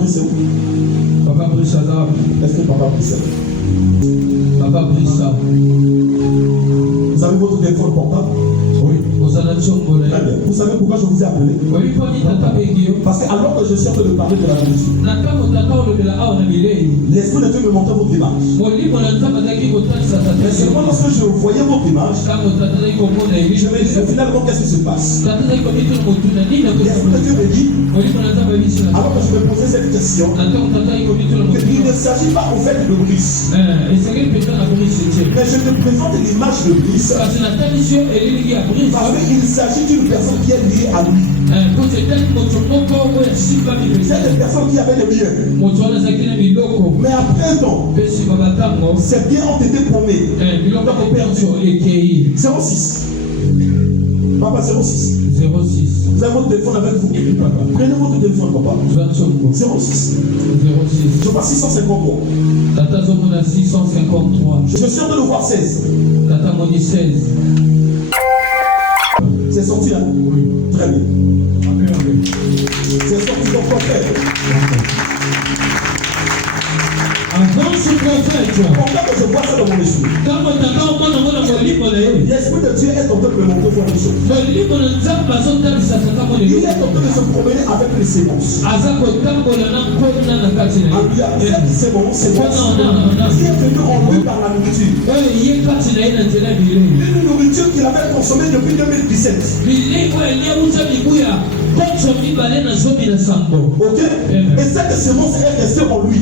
Brice est où? Papa Brice là. Est-ce que papa Brice est là? Papa Brice là. Vous avez votre téléphone portable? Oui. Très bien. Vous savez pourquoi je vous ai appelé? Parce que alors que je suis en train de parler de la nourriture, l'Esprit de Dieu me montrait votre image. Mais seulement lorsque je voyais votre image, je me disais finalement qu'est-ce qui se passe? L'Esprit de Dieu me dit, alors que je me posais cette question, qu'il ne s'agit pas en fait de Brice. Mais je te présente l'image de Brice. Parce qu'il s'agit d'une personne qui est liée à lui. C'est une personne qui avait le bien. Mais après un temps, ces biens ont été promis. Donc perdu. 06. Papa, 06. 06. Vous avez votre téléphone avec vous. Prenez votre téléphone, papa. 06. Je vois 653. Je suis en train de voir 16. 16. C'est sorti là? Oui. Très bien. C'est sorti ton prophète. Avant ce prophète, pourquoi que je vois ça dans mon esprit? L'Esprit de Dieu est en train de me montrer votre chose. Il est en train de se promener avec les sémences. Cette sémence, qui est venue en lui par la nourriture. Une nourriture qu'il avait consommée depuis 2017. Ok? Et cette sémence est restée en lui.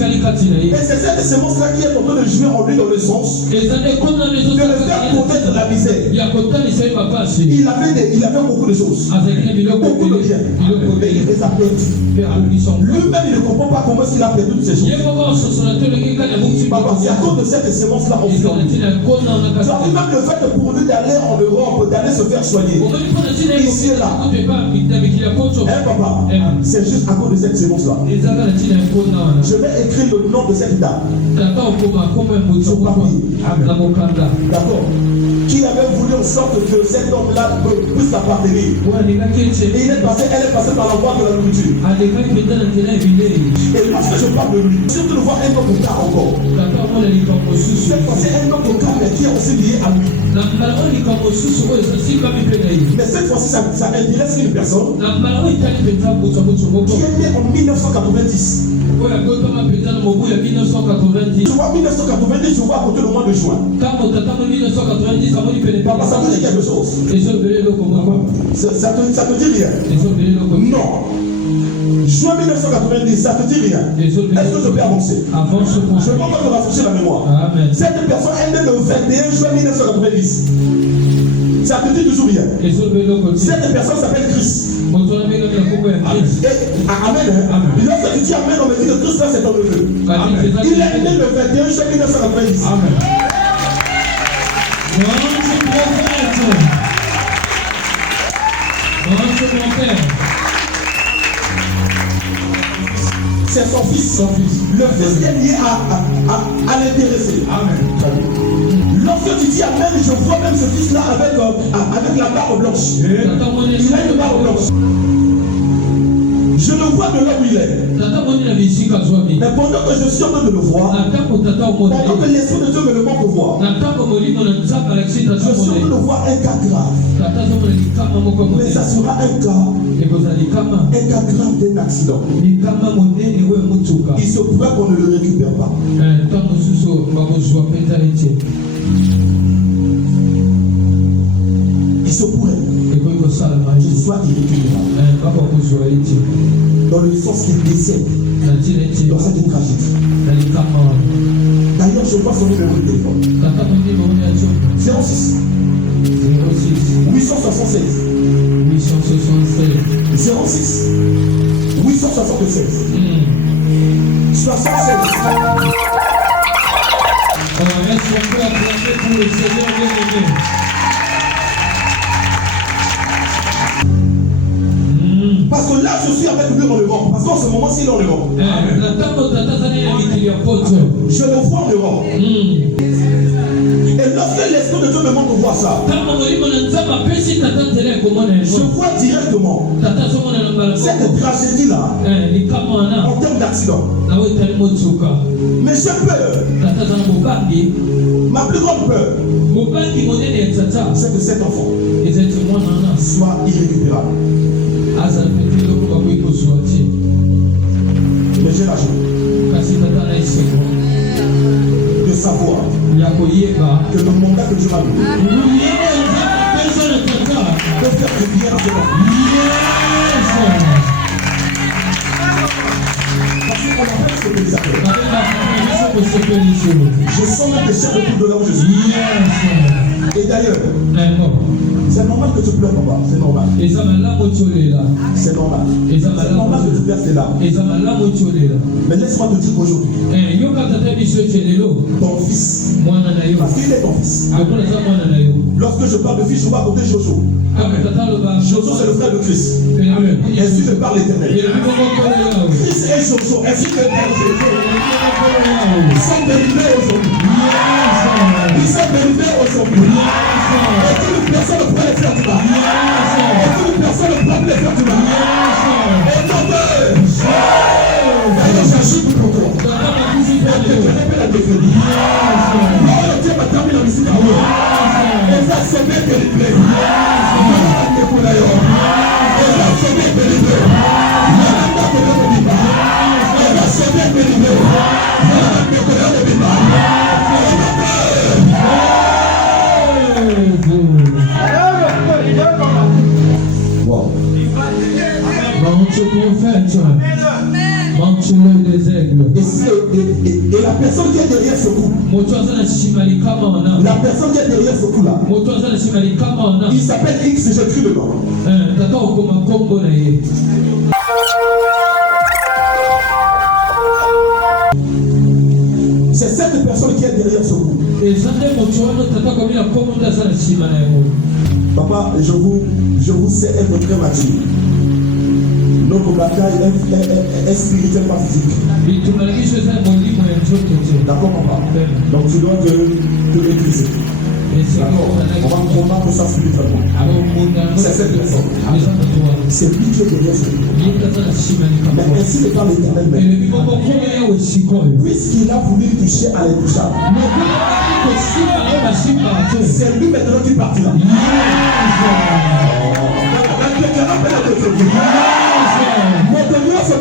Et c'est cette sémence-là qui est en train de jouer en lui dans le sens de le faire connaître la misère. Il avait beaucoup de choses, beaucoup de biens, mais il les a perdus. Lui-même, il ne comprend pas comment il a perdu toutes ces choses. C'est à cause de cette sémence-là en fleur. Ça fait même le fait pour lui d'aller en Europe, d'aller se faire soigner. Ici et là. Papa, c'est juste à cause de cette sémence-là. Je vais écrire le nom de cette dame sur papier. D'accord. Qui avait voulu en sorte que cet homme-là puisse l'appartenir. Et elle est passée par la voie de la nourriture. Et lorsque je parle de lui, surtout de voir un autre cas encore. Cette fois, c'est un autre cas, mais qui est aussi lié à lui. Mais cette fois-ci, ça intéresse une personne qui est née en 1990. Je vois 1990, je vois à côté le mois de juin. Papa, ça te dit quelque chose? Ça te dit rien? Non. Juin 1990, ça te dit rien? Est-ce que je peux avancer? Je ne peux pas me rafraîchir la mémoire. Cette personne est née le 21 juin 1990. Ça te dit toujours rien? Cette personne s'appelle Christ. Amen. Lorsque tu dis Amen, on me dit que Christ là c'est ton neveu. Il est né le 21 juin 1990. Amen. C'est son fils. Le fils est lié à l'intéressé. Amen. Lorsque tu dis Amen, je vois même ce fils-là avec la barbe blanche. Il a une barbe blanche. Je le vois de là où il est. Mais pendant que je suis en train de le voir, pendant que l'Esprit de Dieu me le montre voir, je suis en train de voir un cas grave. Mais ça sera un cas grave d'un accident. Il se pourrait qu'on ne le récupère pas. Il se pourrait qu'il soit irrécupérable. Dans le sens qu'il décède dans cette tragédie. D'ailleurs, je vois son numéro de téléphone. 06 876 06 876 76. On reste un peu acclamé pour le Seigneur bien-aimé. Parce que là, je suis avec lui en Europe. Parce qu'en ce moment, c'est en Europe. Je le vois en Europe. Et lorsque l'Esprit de Dieu me montre voir ça, je vois directement cette tragédie-là en termes d'accident. Mais j'ai peur. Ma plus grande peur, c'est que cet enfant soit irrécupérable. Mais j'ai la joie de savoir que le mandat que Dieu m'a donné peut faire du bien à ce enfant. Parce qu'on appelle ce que les appelle. Je sens même des chairs de tout de là où je suis. Et d'ailleurs, c'est normal que tu pleures, papa. C'est normal. C'est normal. C'est normal que tu verses tes larmes. Mais laisse-moi te dire qu'aujourd'hui, ton fils, parce qu'il est ton fils. Lorsque je parle de fils, je vois à côté Jojo. Jojo, c'est le frère de Christ. Ainsi me parle l'Éternel. Christ et Jojo, ainsi me parle l'Éternel. Ils sont délivrés aujourd'hui. Ils sont délivrés aujourd'hui. Aucune personne ne pourrait les faire du mal. Aucune personne ne pourrait les faire du mal. Au nom de j'agis pour toi. Je connais pas la défaite. Dieu m'a terminé la musique. On va sauver délivrés. On va sauver délivrés. Et la personne qui est derrière ce coup, la personne qui est derrière ce coup là, il s'appelle X, j'écris le nom. C'est cette personne qui est derrière ce coup. Papa, je vous sais être très mature. Notre bataille est spirituelle, pas physique. D'accord, papa? Donc tu dois te maîtriser. D'accord? On va combattre ça spirituellement. C'est cette personne. C'est lui qui est derrière ce coup. Mais ainsi n'est pas l'Éternel même. Puisqu'il a voulu toucher à l'intouchable, c'est lui maintenant qui partira. Mon Dieu, c'est